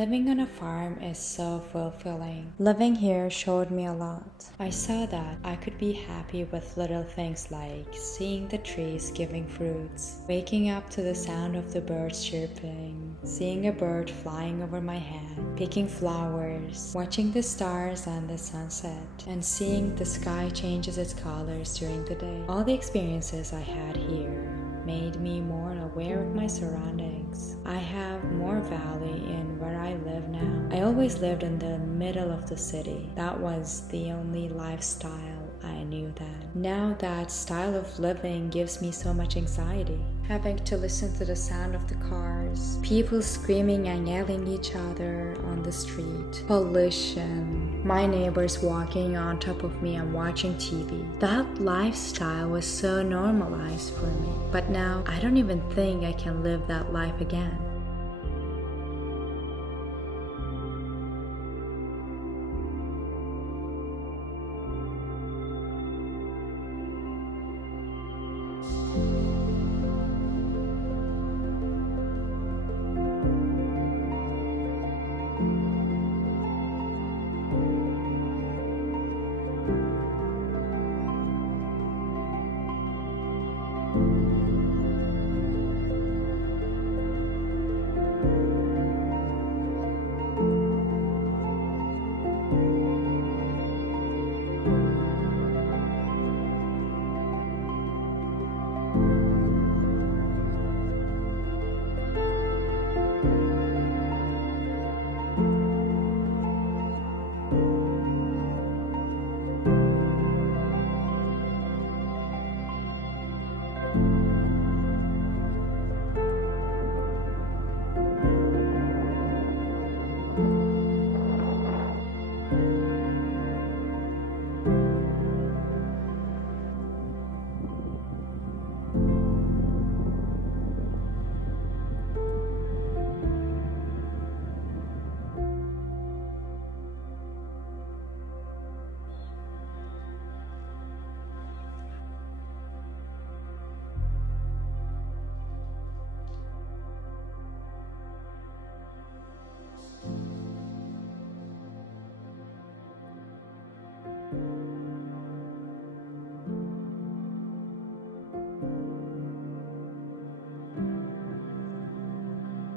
Living on a farm is so fulfilling. Living here showed me a lot. I saw that I could be happy with little things like seeing the trees giving fruits, waking up to the sound of the birds chirping, seeing a bird flying over my head, picking flowers, watching the stars and the sunset, and seeing the sky changes its colors during the day. All the experiences I had here made me more aware of my surroundings. I have more value in where I live now. I always lived in the middle of the city. That was the only lifestyle I knew then. Now that style of living gives me so much anxiety. Having to listen to the sound of the cars, people screaming and yelling at each other on the street, pollution, my neighbors walking on top of me and watching TV. That lifestyle was so normalized for me. But now I don't even think I can live that life again.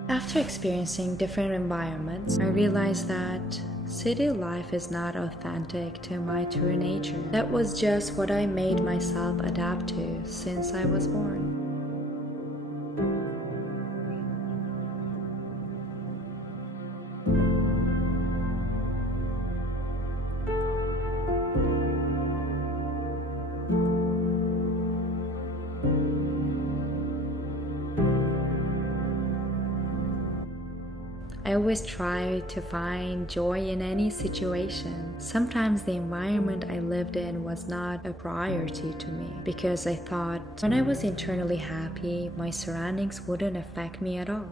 After experiencing different environments, I realized that city life is not authentic to my true nature. That was just what I made myself adapt to since I was born. I always try to find joy in any situation. Sometimes the environment I lived in was not a priority to me because I thought when I was internally happy, my surroundings wouldn't affect me at all.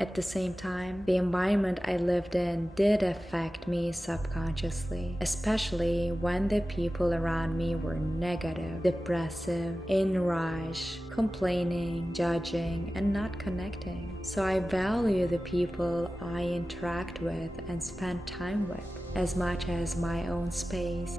At the same time, the environment I lived in did affect me subconsciously, especially when the people around me were negative, depressive, in rush, complaining, judging, and not connecting. So I value the people I interact with and spend time with as much as my own space.